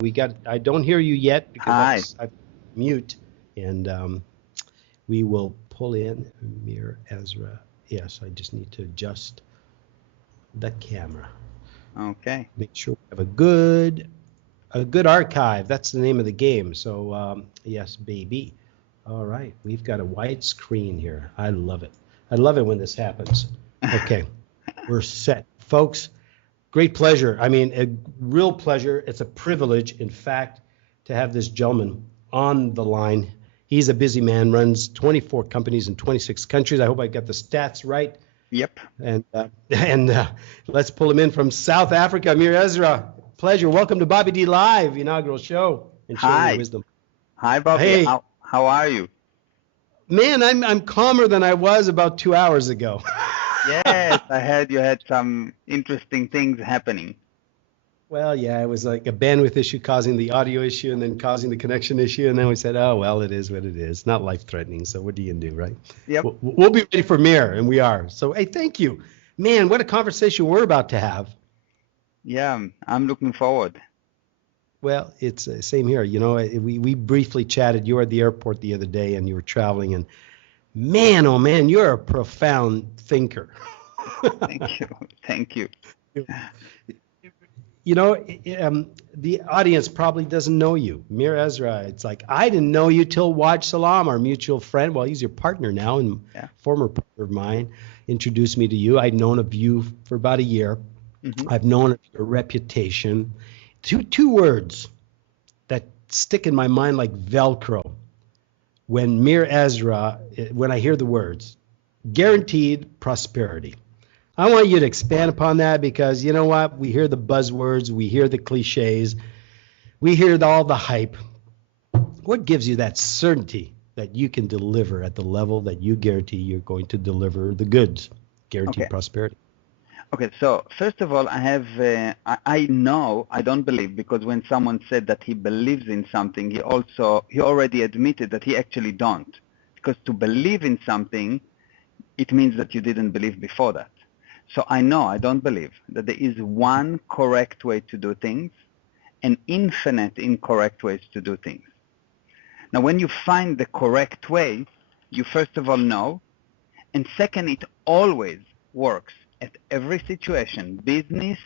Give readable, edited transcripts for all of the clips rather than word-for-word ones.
I don't hear you yet Hi. because I'm mute, and we will pull in Mir Ezra. Yes, I just need to adjust the camera. Okay. Make sure we have a good archive. That's the name of the game. So yes, baby. All right, we've got a wide screen here. I love it. I love it when this happens. Okay, we're set, folks. Great pleasure. I mean, a real pleasure. It's a privilege, in fact, to have this gentleman on the line. He's a busy man, runs 24 companies in 26 countries. I hope I got the stats right. Yep. And let's pull him in from South Africa, Amir Ezra. Pleasure. Welcome to Bobby D Live, inaugural show, and sharing your Hi. wisdom. Hi, Bobby. Hey, How are you? man, I'm calmer than I was about 2 hours ago. Yes, I heard you had some interesting things happening. Well, yeah, it was like a bandwidth issue causing the audio issue and then causing the connection issue. And then we said, oh, well, it is what it is. Not life threatening. So what are you going to do, right? Yep. We'll be ready for Mir, and we are. So, hey, thank you. Man, what a conversation we're about to have. Yeah, I'm looking forward. Well, it's same here. You know, we briefly chatted. You were at the airport the other day and you were traveling. And man, oh, man, you're a profound thinker. Thank you. Thank you. You know, the audience probably doesn't know you. Mir Ezra, it's like, I didn't know you till Waj Salam, our mutual friend. Well, he's your partner now and Yeah. former partner of mine, introduced me to you. I'd known of you for about a year. Mm-hmm. I've known of your reputation. Two words that stick in my mind like Velcro. When Mir Ezra, when I hear the words, guaranteed prosperity. I want you to expand upon that because you know what? We hear the buzzwords, we hear the cliches, we hear all the hype. What gives you that certainty that you can deliver at the level that you guarantee you're going to deliver the goods? Guaranteed Okay. prosperity. Okay. So first of all, I know, I don't believe, because when someone said that he believes in something, he already admitted that he actually don't. Because to believe in something, it means that you didn't believe before that. So I know, I don't believe that there is one correct way to do things and infinite incorrect ways to do things. Now, when you find the correct way, you first of all know, and second, it always works at every situation, business,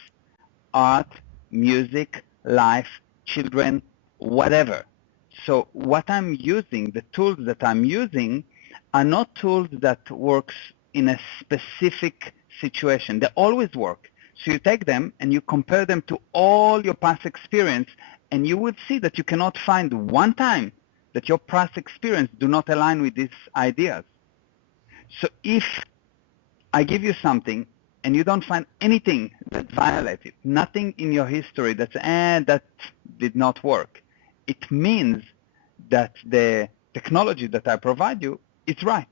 art, music, life, children, whatever. So what I'm using, the tools that I'm using, are not tools that works in a specific situation. They always work. So you take them and you compare them to all your past experience, and you will see that you cannot find one time that your past experience do not align with these ideas. So if I give you something and you don't find anything that violates it, nothing in your history that's, that did not work, it means that the technology that I provide you is right.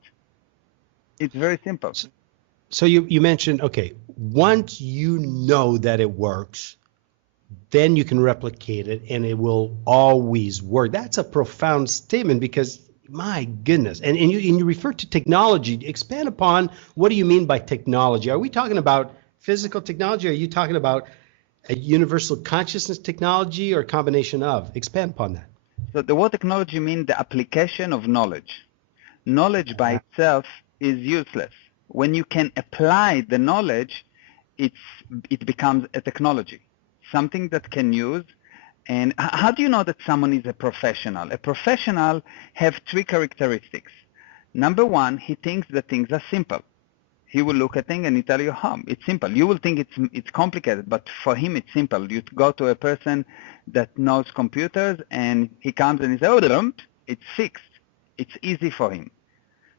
It's very simple. So you mentioned, okay, once you know that it works, then you can replicate it and it will always work. That's a profound statement because my goodness. And you refer to technology. Expand upon what do you mean by technology? Are we talking about physical technology? Are you talking about a universal consciousness technology or a combination of? Expand upon that. So the word technology means the application of knowledge. Knowledge by itself is useless. When you can apply the knowledge, it becomes a technology, something that can use. And how do you know that someone is a professional? A professional have three characteristics. Number one, he thinks that things are simple. He will look at things and he tell you, it's simple. You will think it's complicated, but for him it's simple. You go to a person that knows computers and he comes and he says, oh, it's fixed. It's easy for him.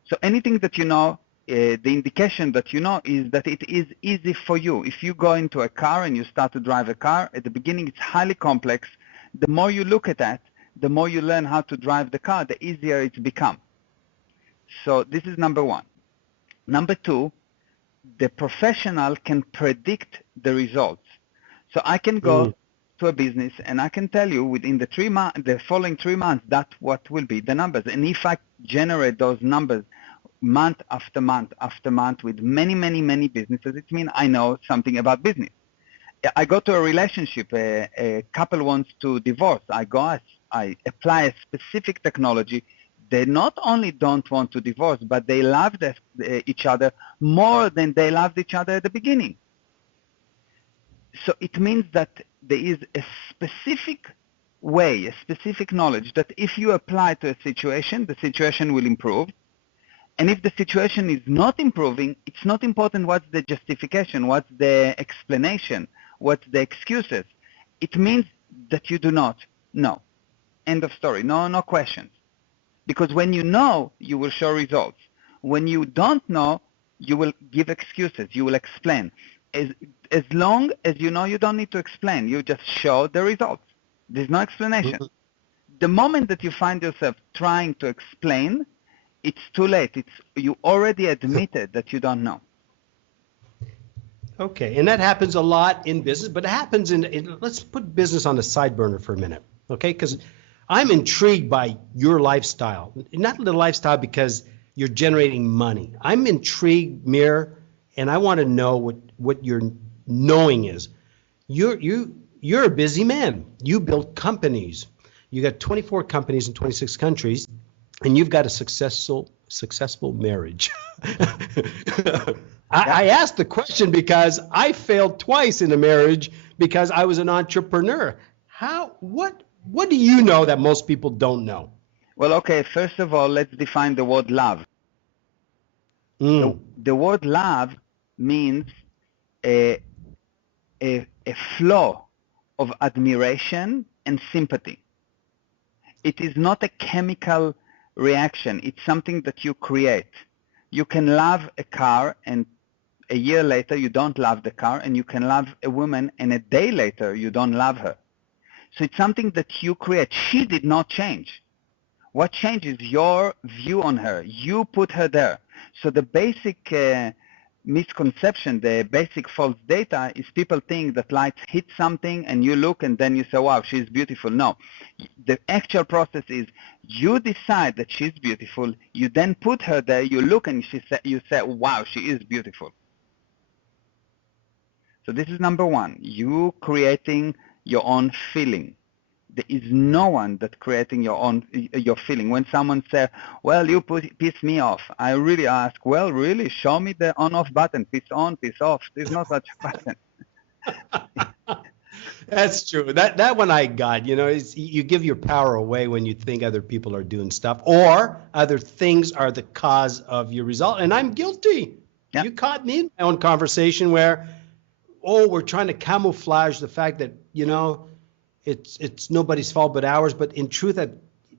So anything that you know, the indication that you know is that it is easy for you. If you go into a car and you start to drive a car, at the beginning it's highly complex. The more you look at that, the more you learn how to drive the car, the easier it's become. So this is number one. Number two, the professional can predict the results. So I can go to a business and I can tell you within the following 3 months, that's what will be the numbers. And if I generate those numbers month after month after month with many, many, many businesses, it means I know something about business. I go to a relationship, a couple wants to divorce. I apply a specific technology. They not only don't want to divorce, but they love each other more than they loved each other at the beginning. So it means that there is a specific way, a specific knowledge that if you apply to a situation, the situation will improve. And if the situation is not improving, it's not important what's the justification, what's the explanation, what's the excuses. It means that you do not know. End of story. No questions. Because when you know, you will show results. When you don't know, you will give excuses. You will explain. As long as you know, you don't need to explain. You just show the results. There's no explanation. The moment that you find yourself trying to explain, it's too late. You already admitted that you don't know. Okay, and that happens a lot in business, but it happens let's put business on the side burner for a minute, okay? Because I'm intrigued by your lifestyle, not the lifestyle because you're generating money. I'm intrigued, Meir, and I want to know what your knowing is. You're a busy man. You built companies. You got 24 companies in 26 countries, and you've got a successful marriage. I asked the question because I failed twice in a marriage because I was an entrepreneur. What do you know that most people don't know? Well, okay, first of all, let's define the word love. The word love means a flow of admiration and sympathy. It is not a chemical reaction. It's something that you create. You can love a car and a year later you don't love the car, and you can love a woman and a day later you don't love her. So it's something that you create. She did not change. What changes is your view on her. You put her there. So the basic misconception, the basic false data is people think that lights hit something and you look and then you say, wow, she's beautiful. No. The actual process is you decide that she's beautiful. You then put her there. You look and you say, wow, she is beautiful. So this is number one. You creating your own feeling. There is no one that creating your feeling. When someone says, well, you piss me off, I really ask, well, really, show me the on-off button. Piss on, piss off. There's no such button. That's true. That one I got. You give your power away when you think other people are doing stuff, or other things are the cause of your result. And I'm guilty. Yeah. You caught me in my own conversation where, we're trying to camouflage the fact that, it's nobody's fault but ours. But in truth, at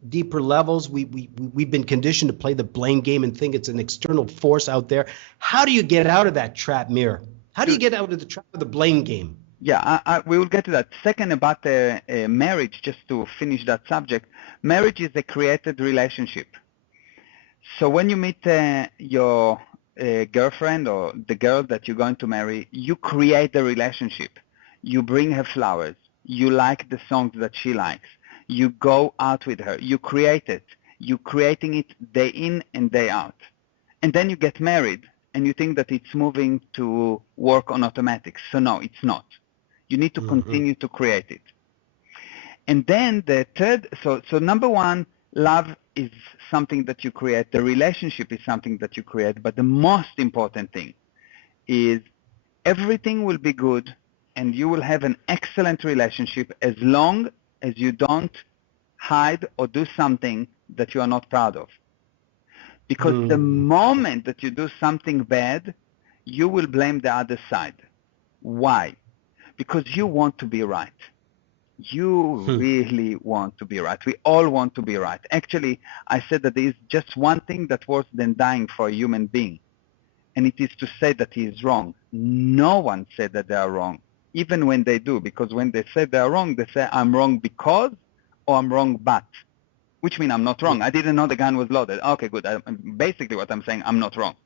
deeper levels, we've been conditioned to play the blame game and think it's an external force out there. How do you get out of that trap, Meir? How do you get out of the trap of the blame game? Yeah, we will get to that. Second, about marriage, just to finish that subject, marriage is a created relationship. So when you meet your girlfriend or the girl that you're going to marry, you create the relationship. You bring her flowers. You like the songs that she likes. You go out with her. You create it. You're creating it day in and day out. And then you get married and you think that it's moving to work on automatic. So no, it's not. You need to continue to create it. And then the third, so number one, love is something that you create. The relationship is something that you create. But the most important thing is everything will be good and you will have an excellent relationship as long as you don't hide or do something that you are not proud of. Because the moment that you do something bad, you will blame the other side. Why? Because you want to be right. You really want to be right. We all want to be right. Actually, I said that there is just one thing that's worse than dying for a human being, and it is to say that he is wrong. No one said that they are wrong, even when they do, because when they say they are wrong, they say, I'm wrong because, or I'm wrong but, which means I'm not wrong. I didn't know the gun was loaded. Okay, good. Basically what I'm saying, I'm not wrong.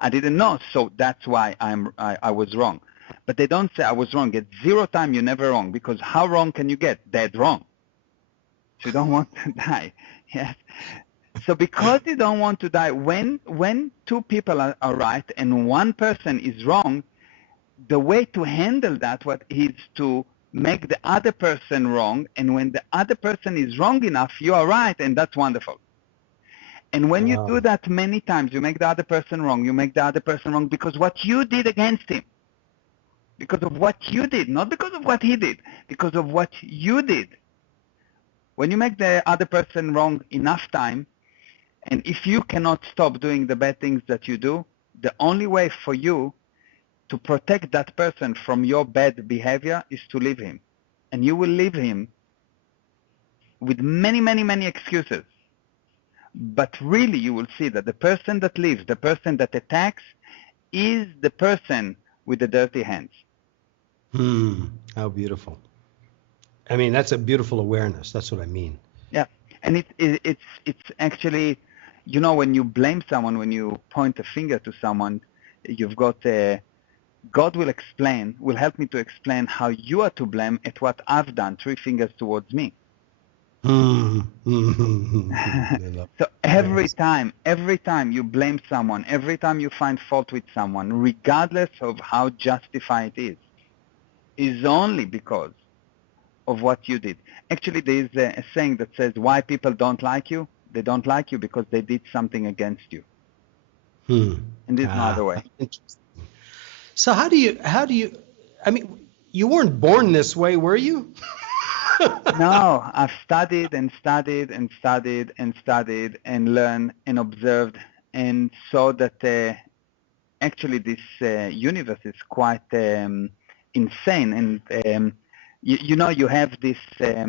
I didn't know, so that's why I was wrong. But they don't say I was wrong. At 0 time, you're never wrong, because how wrong can you get? Dead wrong. So you don't want to die. Yes. So because you don't want to die, when two people are right and one person is wrong, the way to handle that what is to make the other person wrong, and when the other person is wrong enough, you are right, and that's wonderful. And when you do that many times, you make the other person wrong, you make the other person wrong because what you did against him, because of what you did, not because of what he did, because of what you did. When you make the other person wrong enough time, and if you cannot stop doing the bad things that you do, the only way for you to protect that person from your bad behavior is to leave him. And you will leave him with many, many, many excuses. But really you will see that the person that leaves, the person that attacks, is the person with the dirty hands. How beautiful. I mean, that's a beautiful awareness. That's what I mean. Yeah. And it's actually, you know, when you blame someone, when you point a finger to someone, you've got God will help me to explain how you are to blame at what I've done, 3 fingers towards me. So every time you blame someone, every time you find fault with someone, regardless of how justified it is only because of what you did. Actually, there is a saying that says, why people don't like you? They don't like you because they did something against you. And there's no other way. So how do you, I mean, you weren't born this way, were you? No, I've studied and studied and studied and studied and learned and observed and saw that actually this universe is quite insane. And you know, you have this,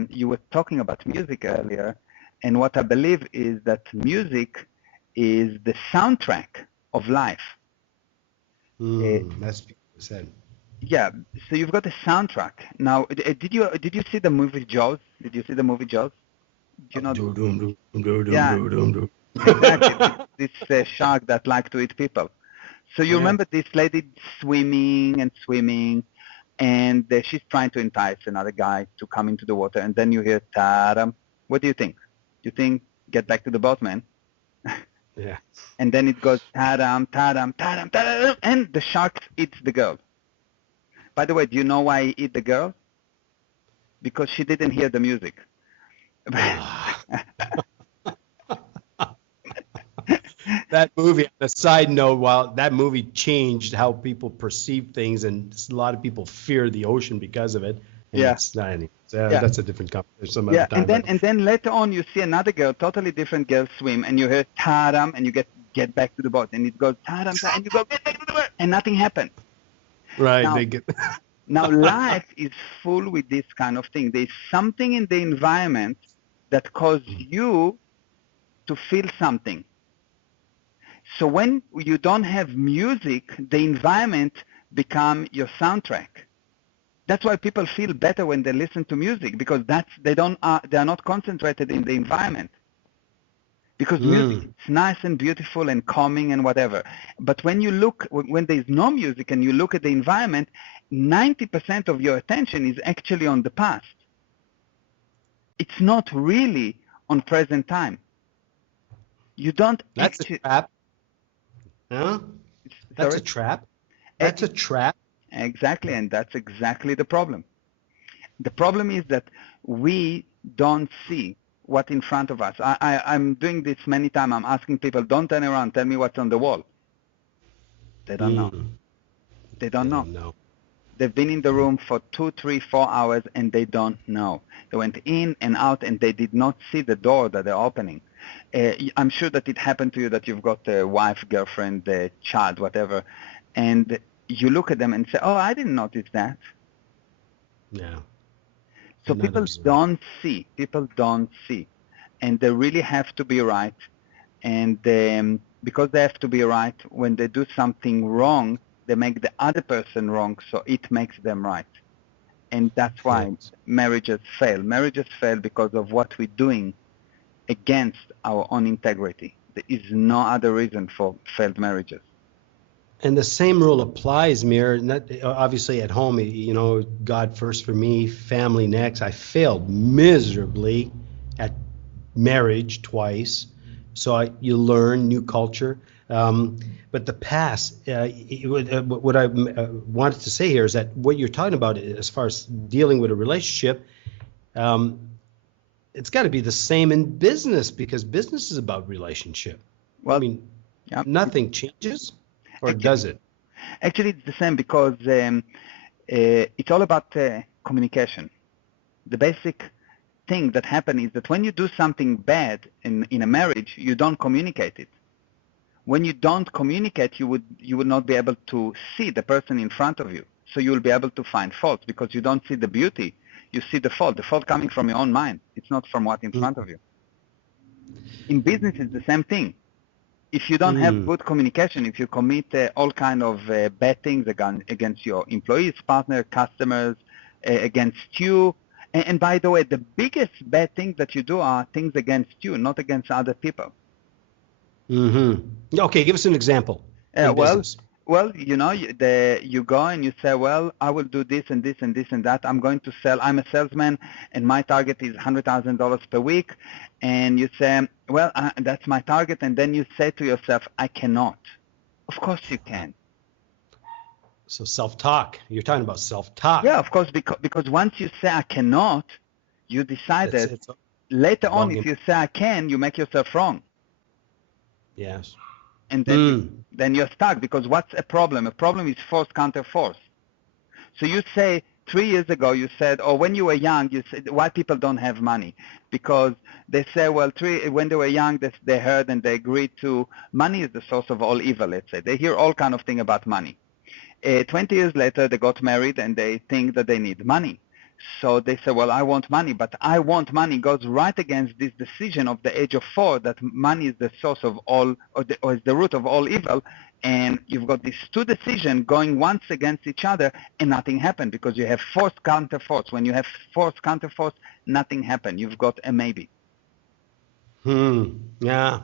you were talking about music earlier, and what I believe is that music is the soundtrack of life. That's what you said. Yeah, so you've got a soundtrack. Now, did you see the movie Jaws? Did you see the movie Jaws? Do you know? Exactly. This shark that like to eat people. So you remember this lady swimming and swimming, and she's trying to entice another guy to come into the water, and then you hear ta-dam. What do you think? You think get back to the boat, man? Yeah. And then it goes ta-dam, ta-dam, ta-dam, ta-dam, and the shark eats the girl. By the way, do you know why he ate the girl? Because she didn't hear the music. That movie, on a side note, while that movie changed how people perceive things, and a lot of people fear the ocean because of it. And it's not any, that's a different conversation. Some other time. And then later on, you see another girl, totally different girl swim, and you hear ta-dam, and you get back to the boat, and it goes ta-dam, and you go get back to the boat, and nothing happened. Right. Now life is full with this kind of thing. There's something in the environment that causes you to feel something. So when you don't have music, the environment becomes your soundtrack. That's why people feel better when they listen to music, because they are not concentrated in the environment. Because music is nice and beautiful and calming and whatever. But when there's no music and you look at the environment, 90% of your attention is actually on the past. It's not really on present time. You don't. That's a trap. Huh? That's a trap. That's a trap. Exactly, and that's exactly the problem. The problem is that we don't see what's in front of us. I'm doing this many times. I'm asking people, don't turn around, tell me what's on the wall. They don't know. They don't know. They've been in the room for 2, 3, 4 hours, and they don't know. They went in and out, and they did not see the door that they're opening. I'm sure that it happened to you that you've got a wife, girlfriend, child, whatever, and you look at them and say, oh, I didn't notice that. Yeah. So people don't see. And they really have to be right. And because they have to be right, when they do something wrong, they make the other person wrong, so it makes them right. And that's why marriages fail. Marriages fail because of what we're doing against our own integrity. There is no other reason for failed marriages. And the same rule applies, Meir. Obviously at home, God first for me, family next. I failed miserably at marriage twice. So you learn new culture. But the past, what I wanted to say here is that what you're talking about as far as dealing with a relationship, it's got to be the same in business, because business is about relationship. I Well, mean, yeah. nothing changes, or Actually, does it? actually, it's the same because it's all about communication. The basic thing that happens is that when you do something bad in a marriage, you don't communicate it. When you don't communicate, you would not be able to see the person in front of you. So you will be able to find faults because you don't see the beauty. You see the fault coming from your own mind. It's not from what in front of you. In business, it's the same thing. If you don't have good communication, if you commit all kind of bad things against your employees, partners, customers, against you, and by the way, the biggest bad things that you do are things against you, not against other people. Okay, give us an example in business. Well, you know, you go and you say, well, I will do this and this and this and that. I'm going to sell. I'm a salesman, and my target is $100,000 per week. And you say, well, that's my target. And then you say to yourself, I cannot. Of course you can. So self-talk. You're talking about self-talk. Yeah, of course, because once you say I cannot, you decided later on if you say I can, you make yourself wrong. Yes. And then you're stuck, because what's a problem? A problem is force counter force. So you say 3 years ago, you said, or when you were young, you said, why people don't have money? Because they say, well, when they were young, they heard and they agreed to money is the source of all evil, let's say. They hear all kind of thing about money. 20 years later, they got married and they think that they need money. So they say, well, I want money, but I want money goes right against this decision of the age of 4 that money is the source of all, or is the root of all evil. And you've got these two decisions going once against each other, and nothing happened because you have force counter force. When you have force counter force, nothing happened. You've got a maybe. Yeah.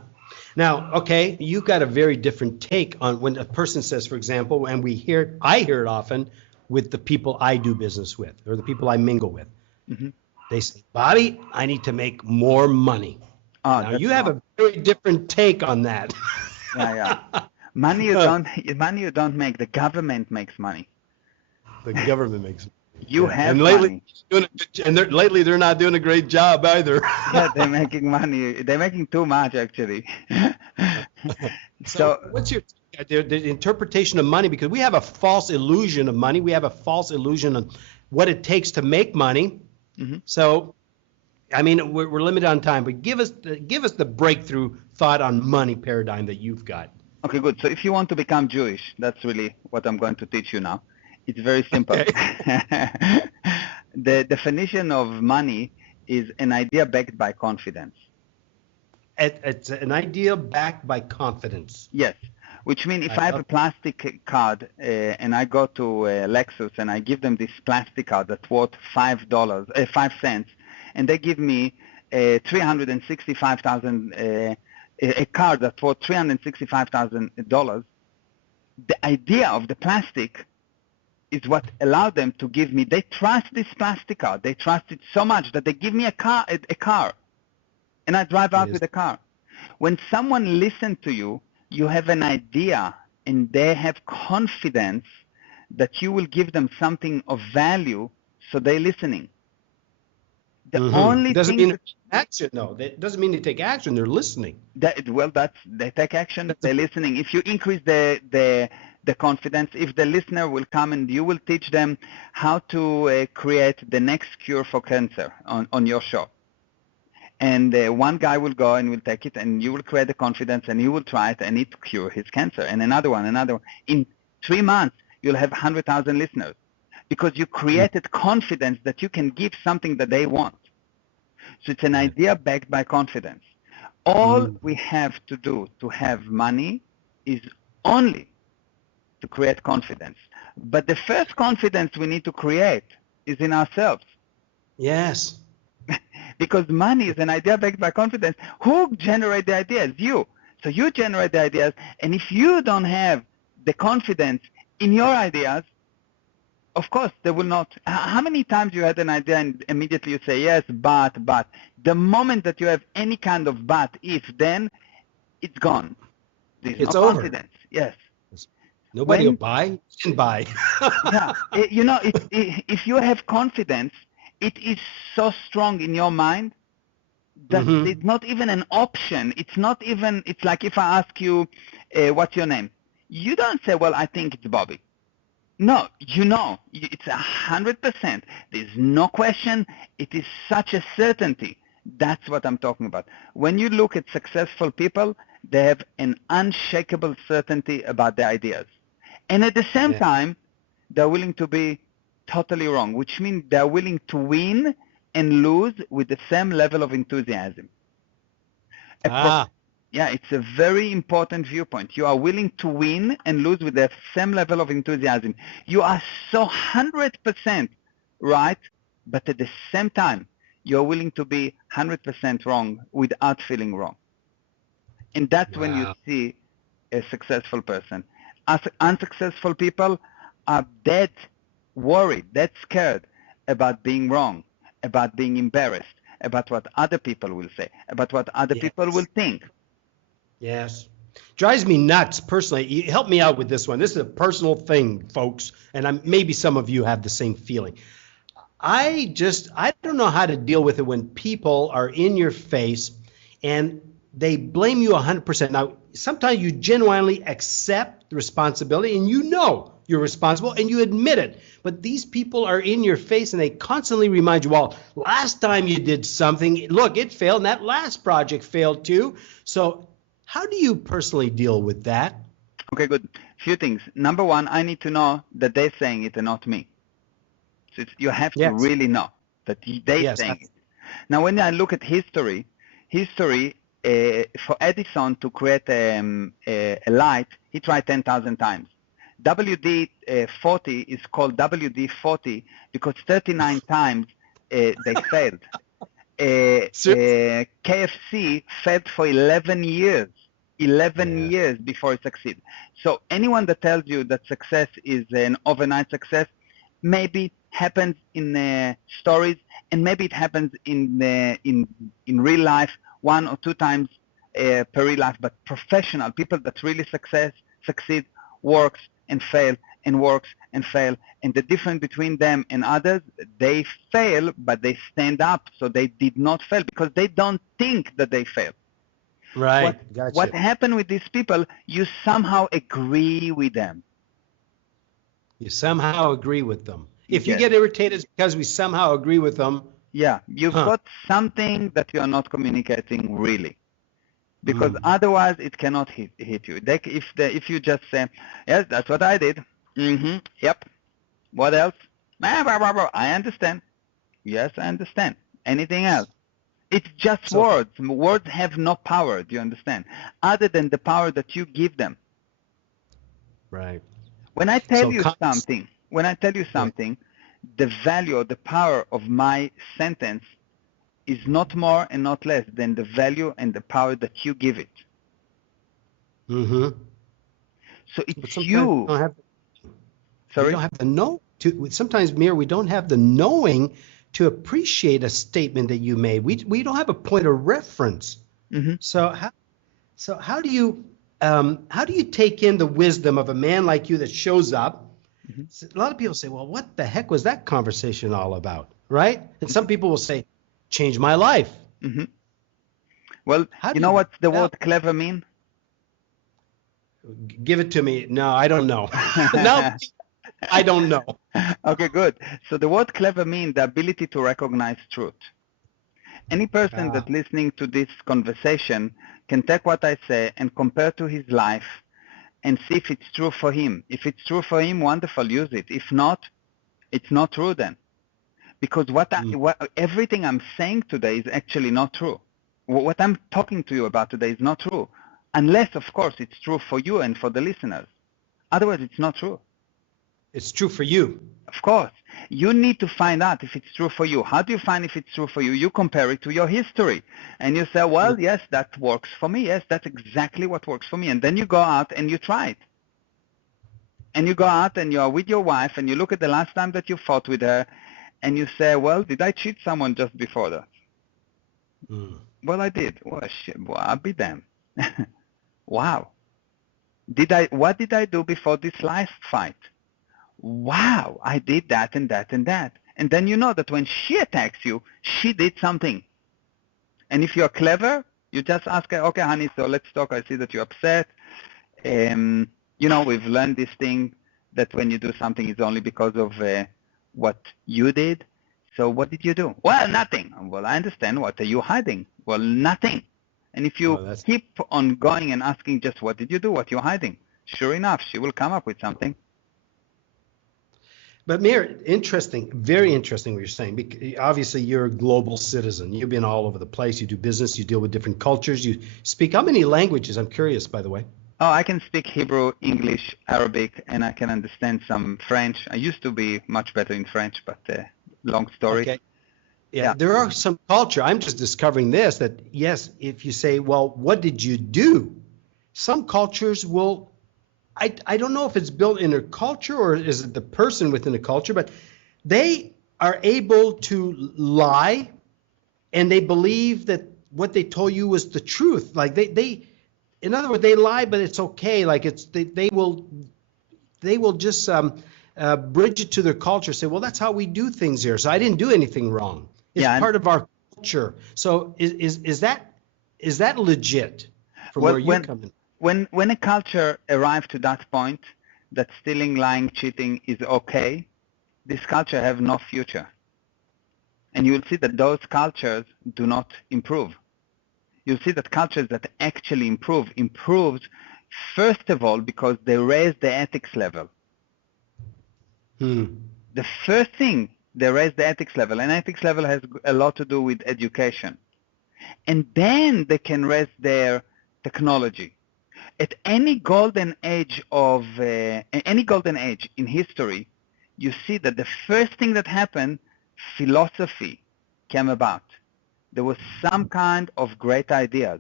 Now, okay, you got a very different take on when a person says, for example, and I hear it often with the people I do business with, or the people I mingle with. They say, Bobby, I need to make more money. Now you have a very different take on that. Yeah. Money you don't make. The government makes money. The government makes money. You have money. Lately they're not doing a great job either. Yeah, they're making money. They're making too much, actually. So what's your the interpretation of money? Because we have a false illusion of money. We have a false illusion of what it takes to make money. So, I mean, we're limited on time, but give us the breakthrough thought on money paradigm that you've got. Okay, good. So if you want to become Jewish, that's really what I'm going to teach you now. It's very simple. Okay. The definition of money is an idea backed by confidence. It's an idea backed by confidence. Yes, which means if I have a plastic card and I go to Lexus and I give them this plastic card that's worth $5, 5 cents, and they give me $365,000, a card that's worth $365,000, the idea of the plastic is what allowed them to give me. They trust this plastic card. They trust it so much that they give me a car, and I drive out with a car. When someone listens to you, you have an idea, and they have confidence that you will give them something of value, so they're listening. The only doesn't thing mean action, though. That doesn't mean they take action. They're listening. They take action. They're listening. If you increase the confidence, if the listener will come and you will teach them how to create the next cure for cancer on your show. And one guy will go and will take it, and you will create the confidence, and he will try it, and it cure his cancer. And another one. In 3 months, you'll have 100,000 listeners because you created confidence that you can give something that they want. So it's an idea backed by confidence. All we have to do to have money is only to create confidence. But the first confidence we need to create is in ourselves. Yes. Because money is an idea backed by confidence. Who generates the ideas? You. So you generate the ideas, and if you don't have the confidence in your ideas, of course, they will not. How many times you had an idea and immediately you say, yes, but. The moment that you have any kind of but, if, then, it's gone. There's no It's over. confidence. Yes. Nobody will When, buy. You can buy. yeah, if you have confidence, it is so strong in your mind that Hmm. it's not even an option. It's not even, it's like if I ask you, what's your name? You don't say, well, I think it's Bobby. No, it's 100%. There's no question. It is such a certainty. That's what I'm talking about. When you look at successful people, they have an unshakable certainty about their ideas. And at the same Yeah. time, they're willing to be totally wrong, which means they're willing to win and lose with the same level of enthusiasm. Ah, Yeah, it's a very important viewpoint. You are willing to win and lose with the same level of enthusiasm. You are so 100% right, but at the same time, you're willing to be 100% wrong without feeling wrong. And that's when you wow. see a successful person. Unsuccessful people are dead worried, dead scared about being wrong, about being embarrassed, about what other people will say, about what other people will Yes. think. Yes. Drives me nuts personally. You help me out with this one. This is a personal thing, folks, and maybe some of you have the same feeling. I don't know how to deal with it when people are in your face and they blame you 100%. Now, sometimes you genuinely accept the responsibility and you know you're responsible and you admit it. But these people are in your face and they constantly remind you, well, last time you did something, look, it failed and that last project failed too. So how do you personally deal with that? Okay, good. Few things. Number one, I need to know that they're saying it and not me. So you have to Yes. really know that they're Yes. saying it. Now, when I look at history, for Edison to create a light, he tried 10,000 times. WD-40 is called WD-40 because 39 times they failed. Seriously? KFC failed for 11 years. 11 Yeah. years before it succeeded. So anyone that tells you that success is an overnight success, maybe happens in stories, and maybe it happens in real life 1 or 2 times per real life. But professional people that really succeed, works and fail and works and fail. And the difference between them and others, they fail, but they stand up. So they did not fail because they don't think that they fail. Right. What Gotcha. happened with these people, you somehow agree with them. You somehow agree with them. If you Yes. get irritated, it's because we somehow agree with them. Yeah, you've Huh. got something that you are not communicating really. Because Mm. otherwise it cannot hit you. If you just say, yes, that's what I did. Mm-hmm. Yep. What else? I understand. Yes, I understand. Anything else? It's just So, words. Words have no power, do you understand? Other than the power that you give them. right. When I tell So, you something, yeah. the value or the power of my sentence is not more and not less than the value and the power that you give it. Mm-hmm. So But it's sometimes you. we Sorry? don't have the know to. Sometimes, Mir, we don't have the knowing to appreciate a statement that you made. We don't have a point of reference. Mm-hmm. So how do you take in the wisdom of a man like you that shows up? Mm-hmm. A lot of people say, well, what the heck was that conversation all about? Right? And some people will say, change my life. Mm-hmm. Well, How you do know you what the balance? word clever mean? Give it to me. No, I don't know. No, I don't know. Okay, good. So the word clever means the ability to recognize truth. Any person Ah, that listening to this conversation can take what I say and compare to his life and see if it's true for him. If it's true for him, wonderful, use it. If not, it's not true then. Because mm, everything I'm saying today is actually not true. What I'm talking to you about today is not true. Unless, of course, it's true for you and for the listeners. Otherwise, it's not true. it's true for you. Of course, you need to find out if it's true for you. How do you find if it's true for you? You compare it to your history. And you say, Mm, well, yes, that works for me. Yes, that's exactly what works for me. And then you go out and you try it. And you go out and you are with your wife and you look at the last time that you fought with her and you say, well, did I cheat someone just before that? mm. Well, I did. Well, shit. Well, I'll be damned. Wow. What did I do before this last fight? Wow, I did that and that and that. And then you know that when she attacks you, she did something. And if you're clever, you just ask her, okay, honey, so let's talk. I see that you're upset. We've learned this thing that when you do something, it's only because of what you did. So what did you do? Well, nothing. Well, I understand. What are you hiding? Well, nothing. And if you keep on going and asking just what did you do, what you're hiding, sure enough, she will come up with something. But Meir, interesting, very interesting what you're saying. Obviously, you're a global citizen. You've been all over the place. You do business. You deal with different cultures. You speak how many languages? I'm curious, by the way. Oh, I can speak Hebrew, English, Arabic, and I can understand some French. I used to be much better in French, but long story. Okay. Yeah, there are some culture. I'm just discovering this, that yes, if you say, well, what did you do? Some cultures will, I don't know if it's built in a culture or is it the person within the culture, but they are able to lie and they believe that what they told you was the truth. Like they in other words, they lie, but it's okay. Like they will just bridge it to their culture. Say, well, that's how we do things here. So I didn't do anything wrong. It's part of our culture. So is that legit from where you come in? When a culture arrives to that point that stealing, lying, cheating is okay, this culture have no future. And you will see that those cultures do not improve. You'll see that cultures that actually improves first of all because they raise the ethics level. The first thing, they raise the ethics level, and ethics level has a lot to do with education. And then they can raise their technology. At any golden age in history, you see that the first thing that happened, philosophy came about. There was some kind of great ideas,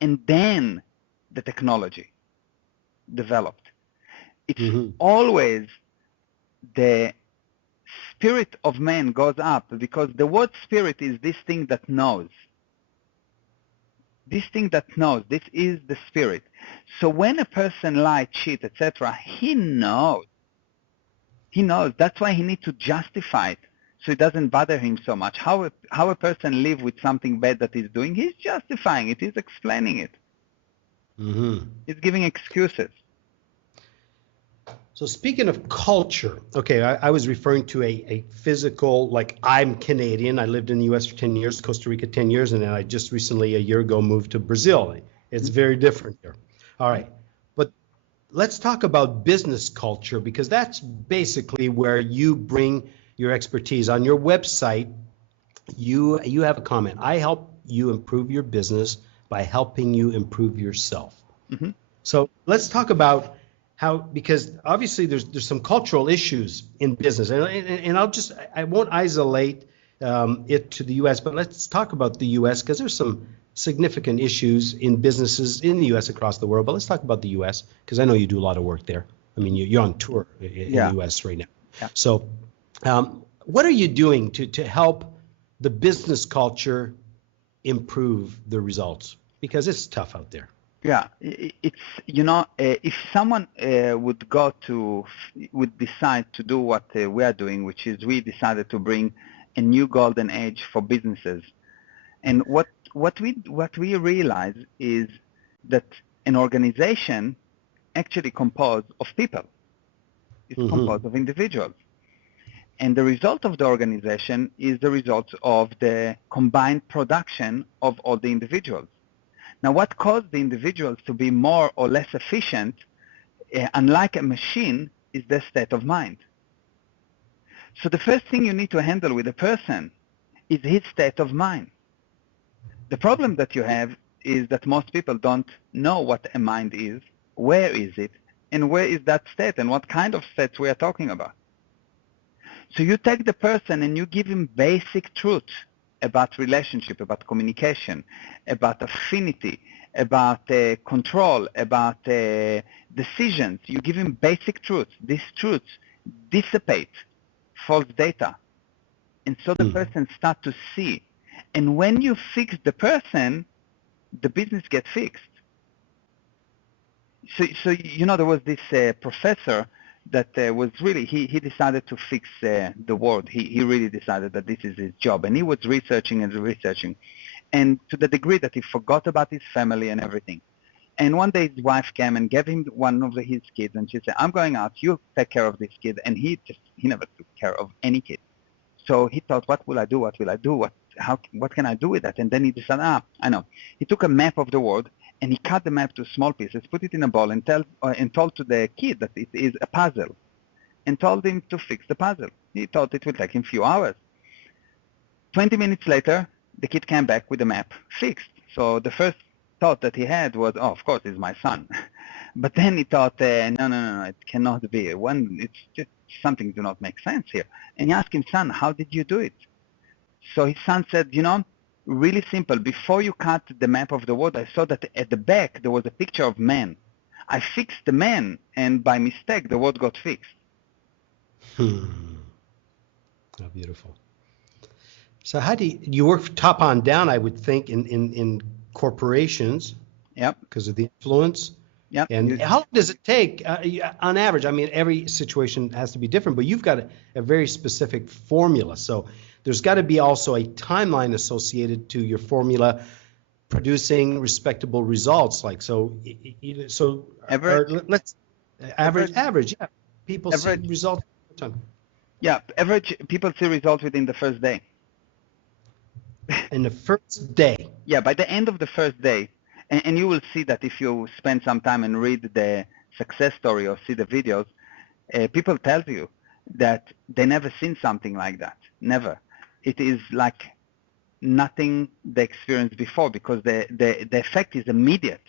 and then the technology developed. It's always the spirit of man goes up because the word spirit is this thing that knows. This thing that knows, this is the spirit. So when a person lies, cheat, etc., he knows. He knows. That's why he needs to justify it so it doesn't bother him so much. How a person live with something bad that he's doing, he's justifying it. He's explaining it. He's giving excuses. So speaking of culture, okay, I was referring to a physical, like I'm Canadian. I lived in the U.S. for 10 years, Costa Rica 10 years, and then I just recently, a year ago, moved to Brazil. It's very different here. All right. But let's talk about business culture because that's basically where you bring your expertise. On your website, you have a comment. I help you improve your business by helping you improve yourself. So let's talk about how, because obviously there's some cultural issues in business, and I won't isolate it to the U.S., but let's talk about the U.S. because there's some significant issues in businesses in the U.S. across the world. But let's talk about the U.S. because I know you do a lot of work there. I mean, you're on tour in the U.S. right now. Yeah. So what are you doing to help the business culture improve the results? Because it's tough out there. Yeah, it's, if someone would decide to do what we are doing, which is we decided to bring a new golden age for businesses. And what we realize is that an organization actually composed of people. It's composed of individuals. And the result of the organization is the result of the combined production of all the individuals. Now, what caused the individuals to be more or less efficient, unlike a machine, is their state of mind. So the first thing you need to handle with a person is his state of mind. The problem that you have is that most people don't know what a mind is, where is it, and where is that state, and what kind of states we are talking about. So you take the person and you give him basic truths about relationship, about communication, about affinity, about control, about decisions. You give him basic truths. These truths dissipate false data. And so the person starts to see. And when you fix the person, the business gets fixed. So there was this professor that was really, he decided to fix the world. He really decided that this is his job, and he was researching and researching, and to the degree that he forgot about his family and everything. And one day his wife came and gave him one of his kids, and she said, "I'm going out. You take care of this kid." And he never took care of any kid. So he thought, "What will I do? What will I do? What can I do with that?" And then he decided, I know. He took a map of the world and he cut the map to small pieces, put it in a ball, and told to the kid that it is a puzzle, and told him to fix the puzzle. He thought it would take him a few hours. 20 minutes later, the kid came back with the map fixed. So the first thought that he had was, "Oh, of course, it's my son." But then he thought, no, it cannot be. It's just something do not make sense here. And he asked him, "Son, how did you do it?" So his son said, really simple. Before you cut the map of the world, I saw that at the back there was a picture of man. I fixed the man, and by mistake, the world got fixed. How beautiful. So how do you work top on down, I would think, in corporations? Yep. Because of the influence. Yep. And how long does it take, on average? I mean, every situation has to be different, but you've got a very specific formula. So there's got to be also a timeline associated to your formula producing respectable results. Like, so average, let's average, yeah. People see results all the time. Yeah, average people see results within the first day. In the first day? Yeah, by the end of the first day. And you will see that if you spend some time and read the success story or see the videos, people tell you that they never seen something like that. Never. It is like nothing they experienced before, because the effect is immediate.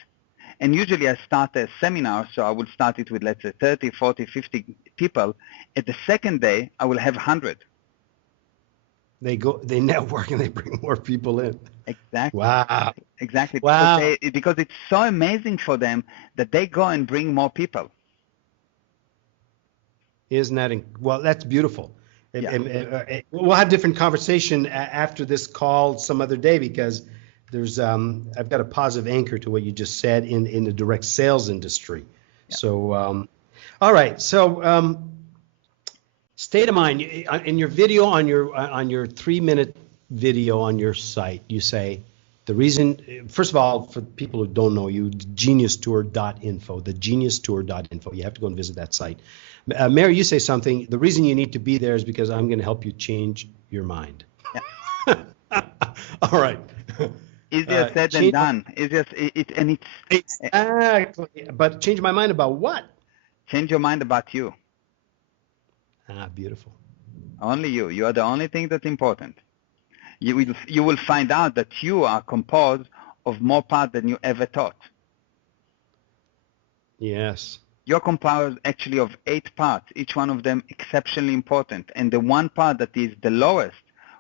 And usually I start a seminar, so I will start it with, let's say, 30, 40, 50 people. At the second day, I will have 100. They network and they bring more people in. Exactly. Wow. Exactly. Wow. Because it's so amazing for them that they go and bring more people. Isn't that well? That's beautiful. Yeah. And we'll have different conversation after this call some other day, because there's I've got a positive anchor to what you just said in the direct sales industry. Yeah. So all right. So state of mind in your video on your 3-minute video on your site, you say the reason, first of all, for people who don't know you, geniustour.info, the geniustour.info. You have to go and visit that site. Mary, you say something. The reason you need to be there is because I'm going to help you change your mind. Yeah. All right. Easier said than done. Exactly. But change my mind about what? Change your mind about you. Beautiful. Only you. You are the only thing that's important. You will find out that you are composed of more parts than you ever thought. Yes. You're composed actually of 8 parts, each one of them exceptionally important. And the one part that is the lowest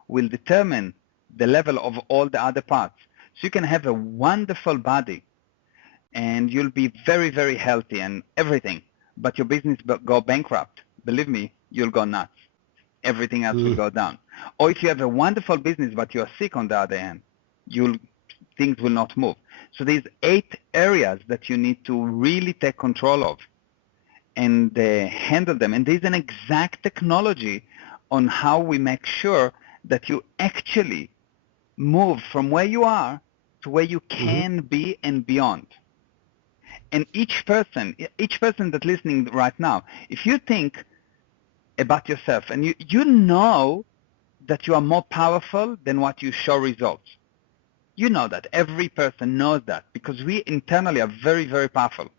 will determine the level of all the other parts. So you can have a wonderful body and you'll be very, very healthy and everything, but your business go bankrupt. Believe me, you'll go nuts. Everything else will go down. Or if you have a wonderful business but you're sick on the other hand, things will not move. So there's 8 areas that you need to really take control of and handle them. And there's an exact technology on how we make sure that you actually move from where you are to where you can be and beyond. And each person that's listening right now, if you think about yourself and you know that you are more powerful than what you show results. You know that. Every person knows that, because we internally are very, very powerful.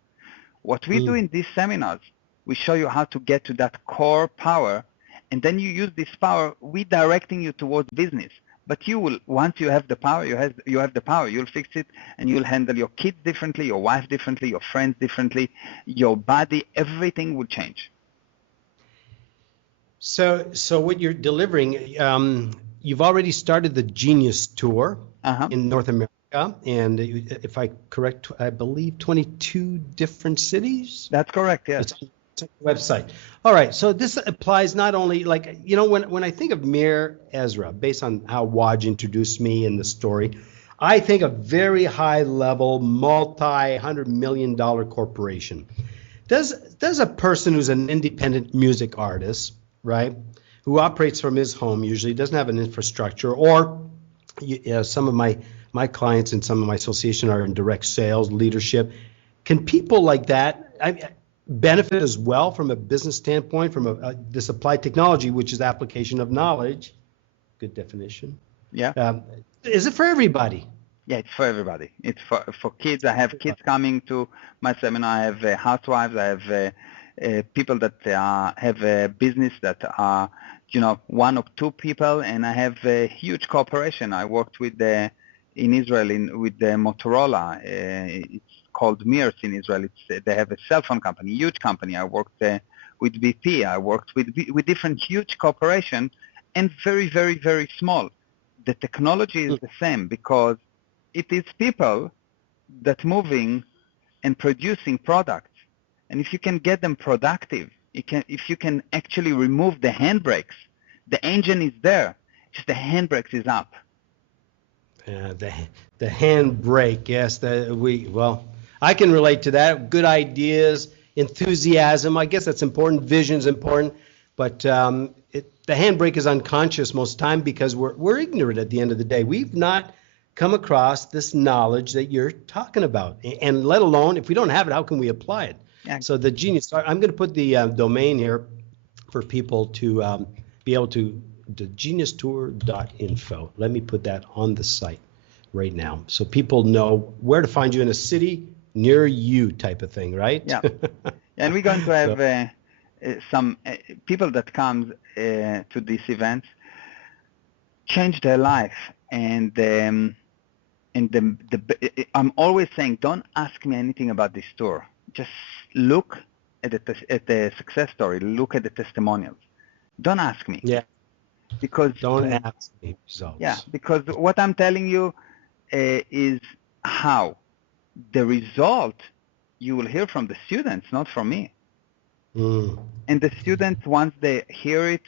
What we do in these seminars, we show you how to get to that core power, and then you use this power, we directing you towards business. But you will, once you have the power, you have the power, you'll fix it, and you'll handle your kids differently, your wife differently, your friends differently, your body, everything will change. So what you're delivering, you've already started the Genius Tour in North America, and if I correct, I believe 22 different cities? That's correct, yes. It's on the website. All right, so this applies not only, when I think of Meir Ezra, based on how Waj introduced me in the story, I think a very high level, multi-$100 million corporation. Does a person who's an independent music artist, right, who operates from his home, usually doesn't have an infrastructure, or some of my clients and some of my association are in direct sales, leadership. Can people like that benefit as well from a business standpoint, from this applied technology, which is application of knowledge? Good definition. Yeah. Is it for everybody? Yeah, it's for everybody. It's for kids. I have kids coming to my seminar. I have housewives. I have people that have a business that are, one or two people, and I have a huge corporation. I worked with in Israel with the Motorola. It's called Meir in Israel. They have a cell phone company, huge company. I worked with BP. I worked with different huge corporations and very, very, very small. The technology is the same because it is people that moving and producing products. And if you can get them productive, if you can actually remove the handbrakes, the engine is there, just the handbrakes is up. The handbrake, yes. I can relate to that. Good ideas, enthusiasm. I guess that's important. Vision's important, but the handbrake is unconscious most of the time because we're ignorant at the end of the day. We've not come across this knowledge that you're talking about, and let alone if we don't have it, how can we apply it? Yeah. So the Genius, I'm going to put the domain here for people to be able to, the geniustour.info. Let me put that on the site right now so people know where to find you in a city near you, type of thing, right? Yeah. And we're going to have some people that come to these events change their life. And I'm always saying, don't ask me anything about this tour. Just look at the success story. Look at the testimonials. Don't ask me. Yeah. Because don't ask me results. Yeah, because what I'm telling you is how. The result you will hear from the students, not from me. And the students, once they hear it,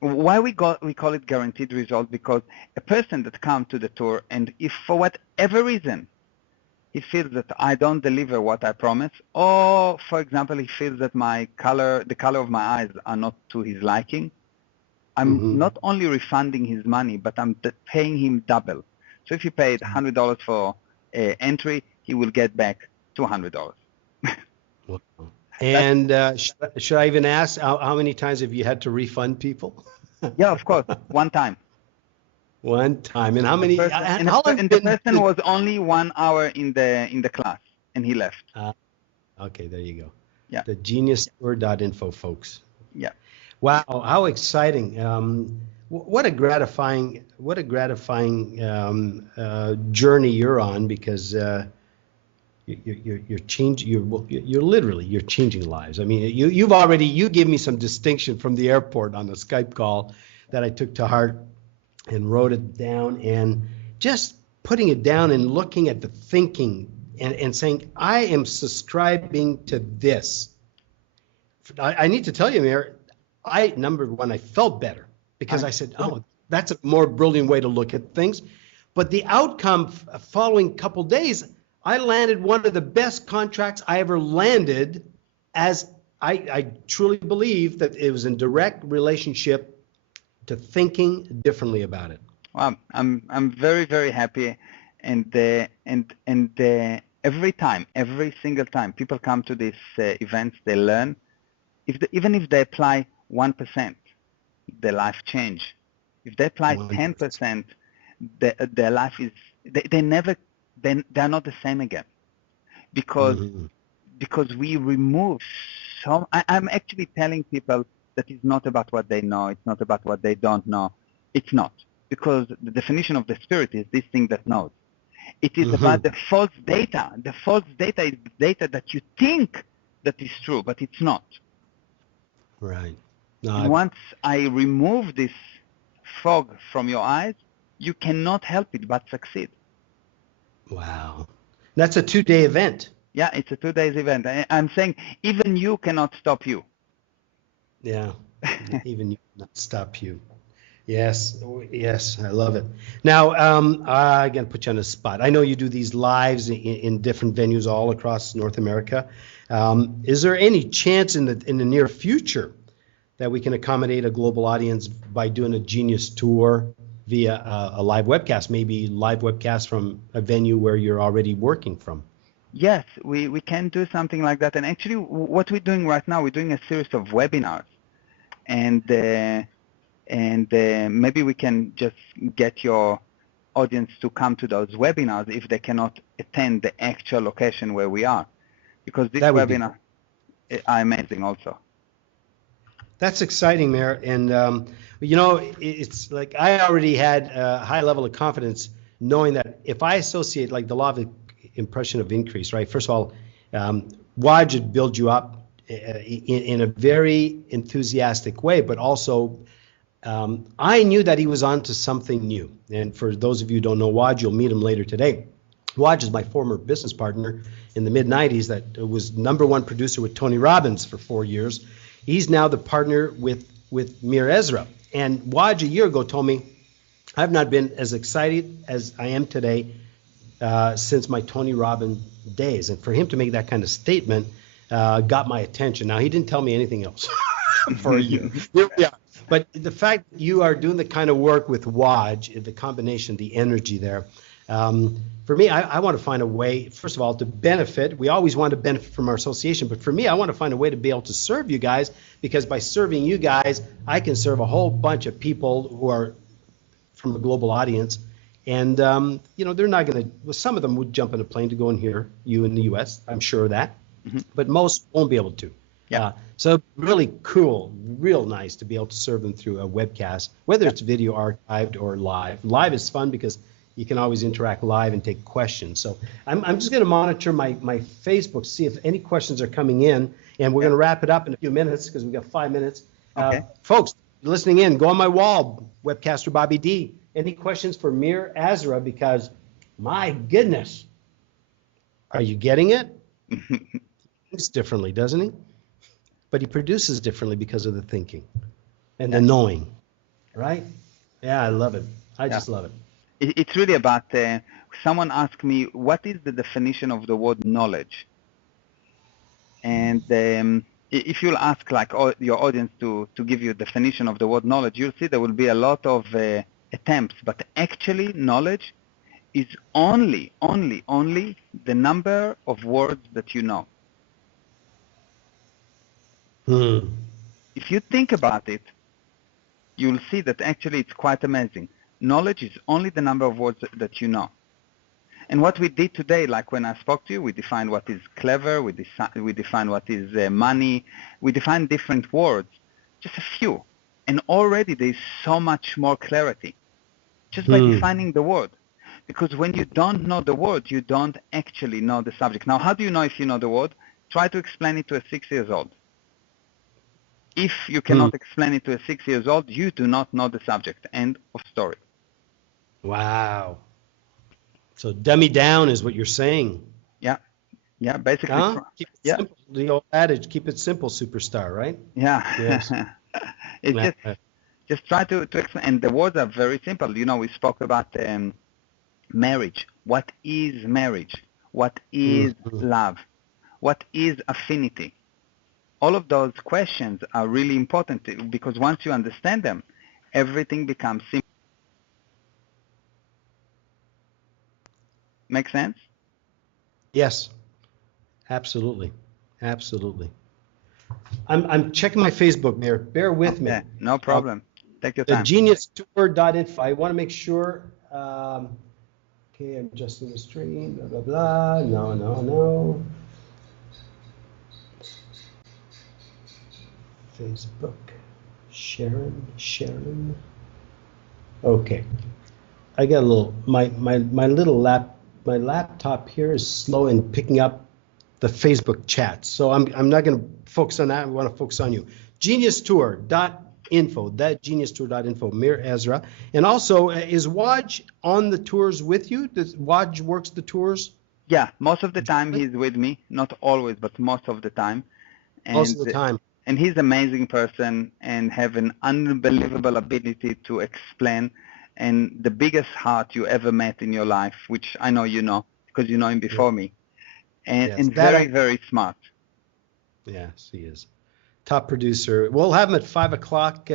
why we call it guaranteed result? Because a person that comes to the tour, and if for whatever reason he feels that I don't deliver what I promise, or for example he feels that the color of my eyes are not to his liking, I'm not only refunding his money, but I'm paying him double. So if he paid $100 for entry, he will get back $200. And should I even ask how many times have you had to refund people? Yeah, of course, one time. One time, and how many? The person was only 1 hour in the class, and he left. Okay, there you go. Yeah. The geniustour.info, folks. Yeah. Wow, how exciting! What a gratifying journey you're on, because you're changing. You're changing lives. I mean, you gave me some distinction from the airport on the Skype call that I took to heart and wrote it down, and just putting it down and looking at the thinking and saying, I am subscribing to this. I need to tell you, Meir, number one, I felt better because I said, oh, that's a more brilliant way to look at things. But the outcome following couple days, I landed one of the best contracts I ever landed, as I truly believe that it was in direct relationship to thinking differently about it. Well, I'm very, very happy, and every single time people come to these events, they learn. Even if they apply 1%, their life change. If they apply 10%, their life is they are not the same again, because we remove so. I'm actually telling people that it's not about what they know. It's not about what they don't know. It's not, because the definition of the spirit is this thing that knows. It is about the false data. The false data is the data that you think that is true, but it's not. Right. And once I remove this fog from your eyes, you cannot help it but succeed. Wow. That's a 2-day event. Yeah, it's a 2-day event. I'm saying even you cannot stop you. Yeah, even you cannot stop you. Yes, yes, I love it. Now, I got to put you on the spot. I know you do these lives in different venues all across North America. Is there any chance in the near future that we can accommodate a global audience by doing a Genius tour via a live webcast, maybe live webcast from a venue where you're already working from? Yes, we can do something like that. And actually, what we're doing right now, we're doing a series of webinars, and maybe we can just get your audience to come to those webinars if they cannot attend the actual location where we are, because these That would be webinars are amazing also. That's exciting, Mayor. And, it's like I already had a high level of confidence knowing that if I associate like the law of impression of increase, right? First of all, Waj would build you up in a very enthusiastic way, but also I knew that he was onto something new. And for those of you who don't know Waj, you'll meet him later today. Waj is my former business partner in the mid-'90s that was #1 producer with Tony Robbins for 4 years. He's now the partner with Mir Ezra. And Waj a year ago told me, I've not been as excited as I am today since my Tony Robbins days. And for him to make that kind of statement got my attention. Now, he didn't tell me anything else for a year. Here we are. But the fact that you are doing the kind of work with Waj, the combination, the energy there, for me, I want to find a way, first of all, to benefit. We always want to benefit from our association, but for me, I want to find a way to be able to serve you guys, because by serving you guys, I can serve a whole bunch of people who are from a global audience. And, they're not going to, well, some of them would jump in a plane to go and hear you in the U.S., I'm sure of that, but most won't be able to. Yeah. So really cool, real nice to be able to serve them through a webcast, whether it's video archived or live. Live is fun because you can always interact live and take questions. So I'm just going to monitor my Facebook, see if any questions are coming in, and we're going to wrap it up in a few minutes because we've got 5 minutes. Okay. Folks, listening in, go on my wall, webcaster Bobby D. Any questions for Mir Ezra? Because my goodness, are you getting it? He thinks differently, doesn't he? But he produces differently because of the thinking and the knowing, right? Yeah, I love it. I just love it. It's really about, someone asked me, what is the definition of the word knowledge? And if you'll ask like your audience to give you a definition of the word knowledge, you'll see there will be a lot of attempts, but actually knowledge is only the number of words that you know. If you think about it, you'll see that actually it's quite amazing. Knowledge is only the number of words that you know. And what we did today, like when I spoke to you, we defined what is clever, we defined what is money, we defined different words, just a few. And already there's so much more clarity just by defining the word. Because when you don't know the word, you don't actually know the subject. Now, how do you know if you know the word? Try to explain it to a 6-year-old. If you cannot explain it to a 6-year-old, you do not know the subject. End of story. Wow. So dummy down is what you're saying. Yeah, basically. Huh? Keep it simple. The old adage, keep it simple, superstar, right? Yeah. Yes. It's just try to explain. And the words are very simple. We spoke about marriage. What is marriage? What is love? What is affinity? All of those questions are really important because once you understand them, everything becomes simple. Make sense? Yes. Absolutely. Absolutely. I'm checking my Facebook, Mayor. Bear with me. No problem. Take your time. The geniustour.info. I want to make sure. Okay, I'm adjusting the stream. Blah, blah, blah. No. Facebook. Sharon. Okay. I got a little. My laptop here is slow in picking up the Facebook chat, so I'm not going to focus on that. I want to focus on you. Geniustour.info. That geniustour.info. Mir Ezra, and also is Waj on the tours with you? Does Waj works the tours? Yeah, most of the time he's with me. Not always, but most of the time. Most of the time. And he's an amazing person and have an unbelievable ability to explain, and the biggest heart you ever met in your life, which I know you know because you know him before me, and, Yes, and very, very smart. Yes, he is. Top producer. We'll have him at 5 o'clock,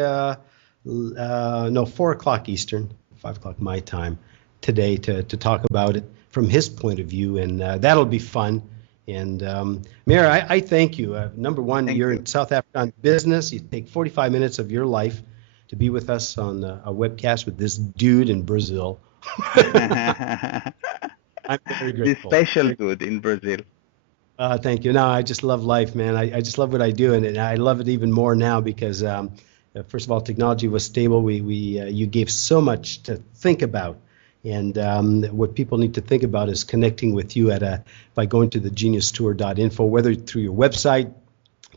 no, 4 o'clock Eastern, 5 o'clock my time today to talk about it from his point of view, and that'll be fun. And Meir, I thank you. Number one, Thank you're you. in South Africa on business. You take 45 minutes of your life to be with us on a webcast with this dude in Brazil. I'm very This grateful. special dude in Brazil. Thank you. No, I just love life, man. I just love what I do, and I love it even more now because, first of all, technology was stable. You gave so much to think about, and what people need to think about is connecting with you by going to the geniustour.info, whether through your website,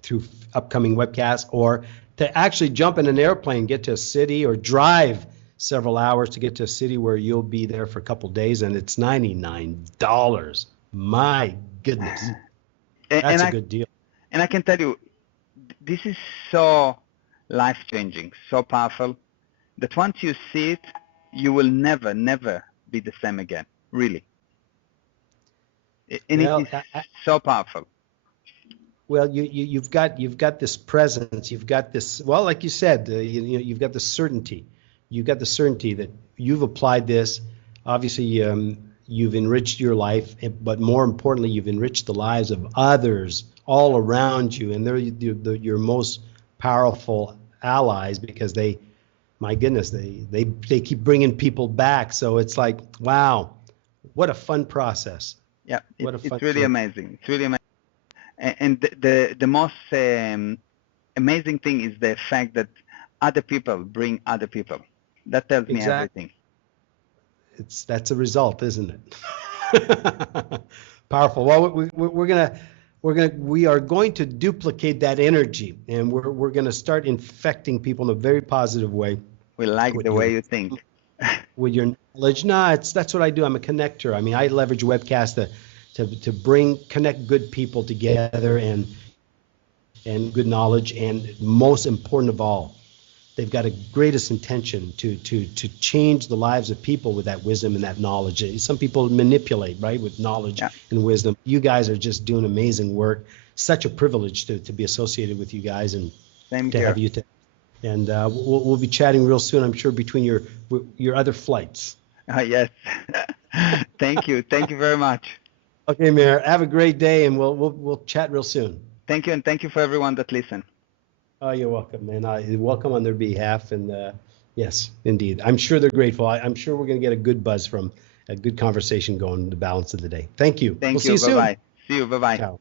through upcoming webcasts, or to actually jump in an airplane, get to a city, or drive several hours to get to a city where you'll be there for a couple days, and it's $99. My goodness. That's a good deal. And I can tell you, this is so life-changing, so powerful, that once you see it, you will never, never be the same again, really. And Well, it is so powerful. Well, you've got this presence. You've got this. Well, like you said, you've got the certainty. You've got the certainty that you've applied this. Obviously, you've enriched your life, but more importantly, you've enriched the lives of others all around you, and they're your most powerful allies because my goodness, they keep bringing people back. So it's like, wow, what a fun process. Yeah, it's really amazing. It's really amazing. And the most amazing thing is the fact that other people bring other people. That tells me everything. That's a result, isn't it? Powerful. Well, we are going to duplicate that energy, and we're going to start infecting people in a very positive way. We like the way you think. With your knowledge. No, that's what I do. I'm a connector. I mean, I leverage webcast to connect good people together and good knowledge, and most important of all, they've got a greatest intention to change the lives of people with that wisdom and that knowledge. Some people manipulate, right, with knowledge and wisdom. You guys are just doing amazing work. Such a privilege to be associated with you guys, and have you. And we'll be chatting real soon, I'm sure, between your other flights. Yes. Thank you. Thank you very much. Okay, Meir. Have a great day, and we'll chat real soon. Thank you, and thank you for everyone that listened. Oh, you're welcome, man. Welcome on their behalf, and yes, indeed. I'm sure they're grateful. I'm sure we're going to get a good buzz from a good conversation going the balance of the day. Thank you. Thank you. Bye-bye. See you. Bye-bye. Ciao.